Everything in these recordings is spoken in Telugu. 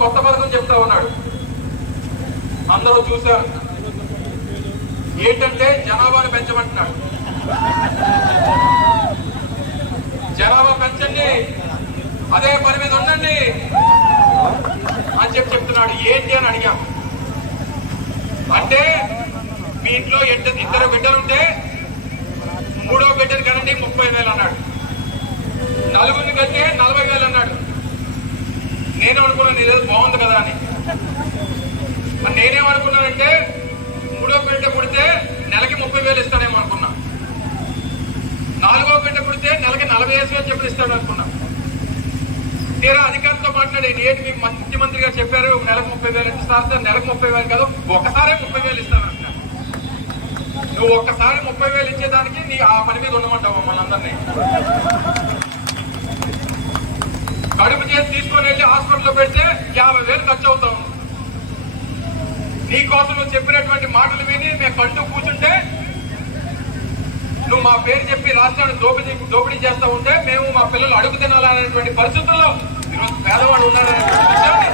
కొత్త పథకం చెప్తా ఉన్నాడు. అందరూ చూశారు. ఏంటంటే జనాభాను పెంచమంటున్నాడు. జనాభా పెంచండి, అదే పని మీద ఉండండి అని చెప్తున్నాడు. ఏంటి అని అడిగాం. అంటే మీ ఇంట్లో ఇద్దరు బిడ్డలుంటే మూడో బిడ్డని కనండి 30,000 అన్నాడు. నలుగురిని కంటే 40,000 అన్నాడు. నేను అనుకున్నాను ఇదేదో బాగుంది కదా అని. నేనేమనుకున్నానంటే మూడో బిడ్డ పుడితే నెలకి 30,000 ఇస్తానేమో అనుకున్నా. నాలుగో బిడ్డ పుడితే నెలకి 45,000 చెప్పి ఇస్తాడు అనుకున్నా. తీరా అధికారులతో మాట్లాడి ఏంటి మీ ముఖ్యమంత్రి గారు చెప్పారు నెలకు 30,000 ఇస్తారు. నెలకు 30,000 కాదు, ఒకసారి 30,000 ఇస్తాను అంటున్నా. నువ్వు ఒక్కసారి 30,000 ఇచ్చేదానికి నీ ఆ పని మీద ఉండమంటావు మమ్మల్ని అందరినీ. కడుపు చేసి తీసుకొని వెళ్ళి హాస్పిటల్లో పెడితే 50,000 ఖర్చు అవుతావు. నీకోసం నువ్వు చెప్పినటువంటి మాటలు విని మేము కంటూ కూర్చుంటే నువ్వు మా పేరు చెప్పి రాష్ట్రాన్ని దోపిడీ చేస్తూ ఉంటే మేము మా పిల్లలు అడుగు తినాలనేటువంటి పరిస్థితుల్లో ఈరోజు పేదవాడు ఉన్నారనేటువంటి విషయాన్ని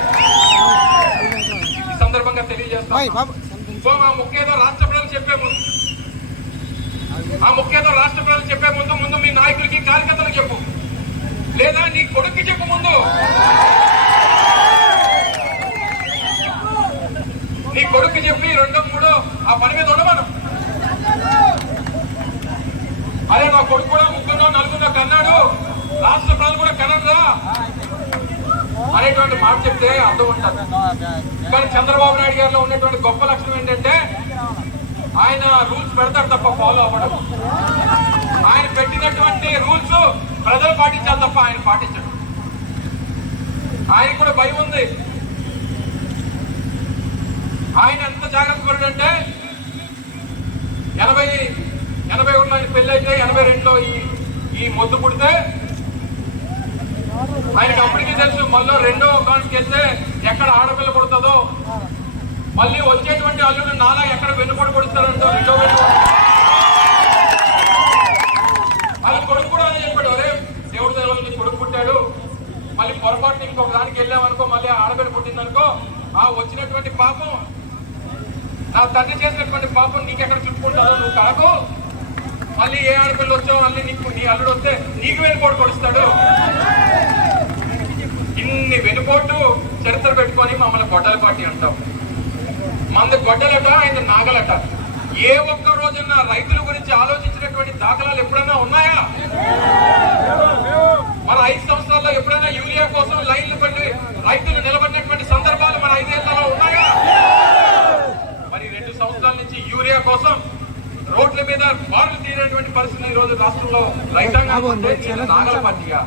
ఈ సందర్భంగా తెలియజేస్తాం. ఆ ముఖ్యేదో రాష్ట్ర ప్రజలు చెప్పే ముందు మీ నాయకులకి కార్యకర్తలకు చెప్పు, లేదా నీ కొడుక్కి చెప్పు. ముందు నీ కొడుక్కి చెప్పి 2, 3 ఆ పని మీద ఉండమను. అదే నా కొడుకు కూడా 3, 4 కన్నాడు, రాష్ట్ర ప్రజలు కూడా కనరా అనేటువంటి మాట చెప్తే అర్థం ఉంటుంది. కానీ చంద్రబాబు నాయుడు గారిలో ఉన్నటువంటి గొప్ప లక్షణం ఏంటంటే ఆయన రూల్స్ పెడతాడు తప్ప ఫాలో అవ్వడం. ఆయన పెట్టినటువంటి రూల్స్ ప్రజలు పాటించాలి తప్ప ఆయన పాటించడు. ఆయన కూడా భయం ఉంది. ఆయన ఎంత జాగ్రత్త పడుతుంటే 81 ఆయన పెళ్లి అయితే 82లో ఈ మొద్దు పుడితే ఆయనకి అప్పటికీ తెలుసు మళ్ళీ రెండో కాన్కి వెళ్తే ఎక్కడ ఆడపిల్ల పుడుతుందో, మళ్ళీ వచ్చేటువంటి అల్లుడు నాలా ఎక్కడ వెన్నుపడి కొడుతారంటో రెండో వాళ్ళ కొడుకు కూడా అని చెప్పాడు. అరే దేవుడి దేవాల నీ కొడుకు పుట్టాడు, మళ్ళీ పొరపాటు ఇంకొక దానికి వెళ్ళామనుకో, మళ్ళీ ఆడపిల్ల పుట్టిందనుకో, ఆ వచ్చినటువంటి పాపం నా తండ్రి చేసినటువంటి పాపం నీకెక్కడ చుట్టుకుంటాదో నువ్వు కాకు, మళ్ళీ ఏ ఆడపిల్ల వచ్చావు మళ్ళీ నీ అల్లుడు వస్తే నీకు వెనుపోటు కొడుస్తాడు. ఇన్ని వెనుపోటు చరిత్ర పెట్టుకొని మమ్మల్ని గొడ్డల పార్టీ అంటాం. మంది గొడ్డలట, ఆయన నాగలట. ఏ ఒక్క రోజున రైతుల గురించి ఆలోచించినటువంటి దాఖలాలు ఎప్పుడైనా ఉన్నాయా? మన 5 సంవత్సరాల్లో ఎప్పుడైనా యూరియా కోసం లైన్లు పడి రైతులు నిలబడినటువంటి సందర్భాలు మన 5 ఏళ్లలో ఉన్నాయా? మరి 2 సంవత్సరాల నుంచి యూరియా కోసం రోడ్ల మీద బారులు తీరేటువంటి పరిస్థితులు ఈ రోజు రాష్ట్రంలో రైతాంగం నాగల పార్టీగా.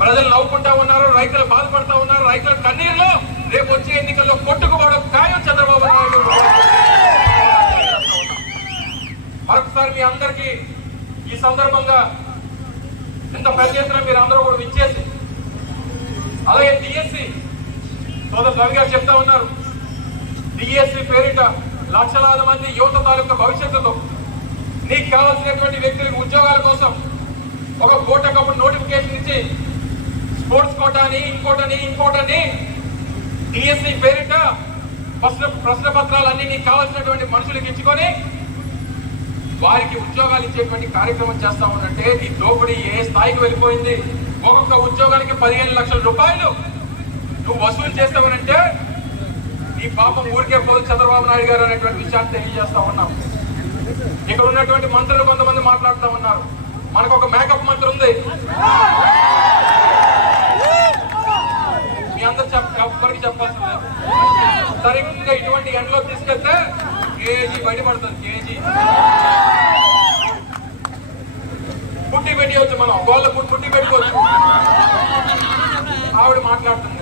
ప్రజలు నవ్వుకుంటా ఉన్నారు, రైతులు బాధపడతా ఉన్నారు. రైతుల కన్నీరులో రేపు వచ్చే ఎన్నికల్లో కొట్టుకుపోవడం ఖాయం చంద్రబాబు నాయుడు. మరొకసారి మీ అందరికీ ఈ సందర్భంగా ఇంత పెద్ద ఎత్తున మీరు అందరూ కూడా విచ్చేసి, అలాగే డిఎస్సి సోదరు రవి గారు చెప్తా ఉన్నారు, డిఎస్సి పేరిట లక్షలాది మంది యువత తాలూకా భవిష్యత్తుతో నీకు కావాల్సినటువంటి వ్యక్తులకు ఉద్యోగాల కోసం ఒక కోటకప్పుడు నోటిఫికేషన్ ఇచ్చి స్పోర్ట్స్ కోటాని ఇంకోటని డిఎస్సి పేరిట ప్రశ్న పత్రాలన్నీ నీకు కావాల్సినటువంటి మనుషులకు ఇచ్చుకొని వారికి ఉద్యోగాలు ఇచ్చేటువంటి కార్యక్రమం చేస్తా ఉన్నట్టే నీ దోపిడీ ఏ స్థాయికి వెళ్ళిపోయింది. ఒక్కొక్క ఉద్యోగానికి 15 లక్షల రూపాయలు నువ్వు వసూలు చేస్తావనంటే ఈ పాపం ఊరికే పోదు చంద్రబాబు నాయుడు గారు అనేటువంటి విషయాన్ని తెలియజేస్తా ఉన్నాం. ఇక్కడ ఉన్నటువంటి మంత్రులు కొంతమంది మాట్లాడుతూ ఉన్నారు. మనకు ఒక మేకప్ మంత్రి ఉంది, మీ అందరు ఎవరికి చెప్పాల్సిన లేదు. సరిగ్గా ఇటువంటి ఎండలో తీసుకెళ్తే కేజీ బయటపడుతుంది. కేజీ పుట్టి పెట్టవచ్చు, మనం గోళ్ళ పుట్టి పెట్టుకోవచ్చు. ఆవిడ మాట్లాడుతుంది.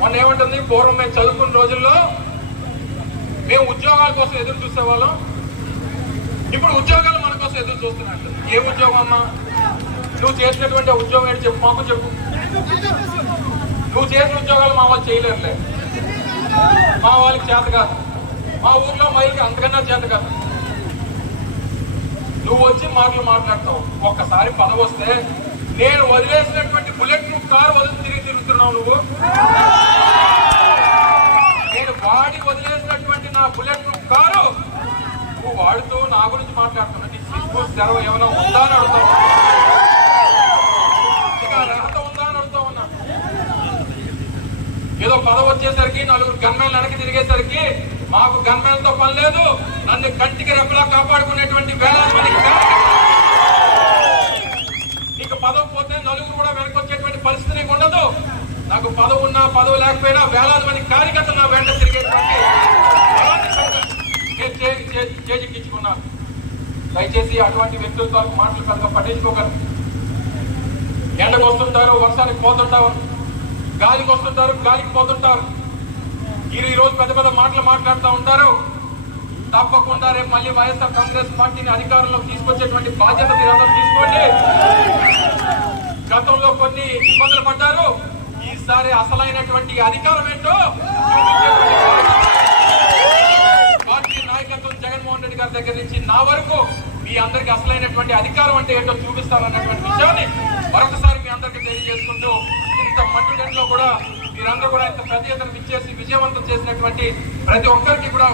మొన్న ఏమంటుంది, పూర్వం మేము చదువుకున్న రోజుల్లో మేము ఉద్యోగాల కోసం ఎదురు చూసేవాళ్ళం, ఇప్పుడు ఉద్యోగాలు మన కోసం ఎదురు చూస్తున్నట్టు. ఏ ఉద్యోగం అమ్మా? నువ్వు చేసినటువంటి ఉద్యోగం ఏంటి చెప్పు, మాకు చెప్పు. నువ్వు చేసిన ఉద్యోగాలు మా వాళ్ళు చేయలేరులే, మా వాళ్ళకి చేత కాదు, మా ఊర్లో మైకి అంతకన్నా చేత కాదు. నువ్వు వచ్చి మాటలు మాట్లాడతావు. ఒక్కసారి పదవి వస్తే నేను వదిలేసినటువంటి బుల్లెట్ ప్రూఫ్ కారు వదిలి తిరిగి తిరుగుతున్నావు నువ్వు? నేను వాడి వదిలేసినటువంటి నా బుల్లెట్ ప్రూఫ్ కారు నువ్వు వాడుతూ నా గురించి మాట్లాడుతున్నా. నీ సిగ్గు సెలవు ఏమైనా ఉందా అని అడుగుతావు, అర్హత ఉందా అని అడుగుతా ఉన్నా. ఏదో పదవి వచ్చేసరికి నలుగురు గన్మెన్లు వెనక్కి తిరిగేసరికి మాకు గన్మెన్లతో పని లేదు, నన్ను కంటికి రెప్పలా కాపాడుకునేటువంటి వేలాది మందికి నీకు పదవి పోతే నలుగురు కూడా వెనక్కి వచ్చేటువంటి పరిస్థితి నీకు ఉండదు. నాకు పదవి ఉన్నా పదవి లేకపోయినా వేలాది మంది కార్యకర్తలు నా వెంట తిరిగేటువంటి చేజిక్కించుకున్నాను. దయచేసి అటువంటి వ్యక్తులతో మాటలు పెద్దగా పట్టించుకోగలరు. ఎండకు వస్తుంటారు, వర్షానికి పోతుంటారు, గాలికి వస్తుంటారు, గాలికి పోతుంటారు. ఈ రోజు పెద్ద పెద్ద మాటలు మాట్లాడుతూ ఉంటారు. తప్పకుండా రేపు మళ్ళీ వైఎస్ఆర్ కాంగ్రెస్ పార్టీని అధికారంలోకి తీసుకొచ్చేటువంటి బాధ్యత మీరందరూ తీసుకోండి. గతంలో కొన్ని ఇబ్బందులు పడ్డారు, ఈసారి అసలైనటువంటి అధికారం ఏంటో పార్టీ నాయకత్వం జగన్మోహన్ రెడ్డి గారి దగ్గర నుంచి నా వరకు మీ అందరికి అసలైనటువంటి అధికారం అంటే ఏంటో చూపిస్తారన్నటువంటి విషయాన్ని మరొకసారి మీ అందరికీ తెలియజేసుకుంటూ, ఇంత మట్టులో కూడా మీరందరూ కూడా ఇంత పెద్ద ఎత్తున ఇచ్చేసి విజయవంతం చేసినటువంటి ప్రతి ఒక్కరికి కూడా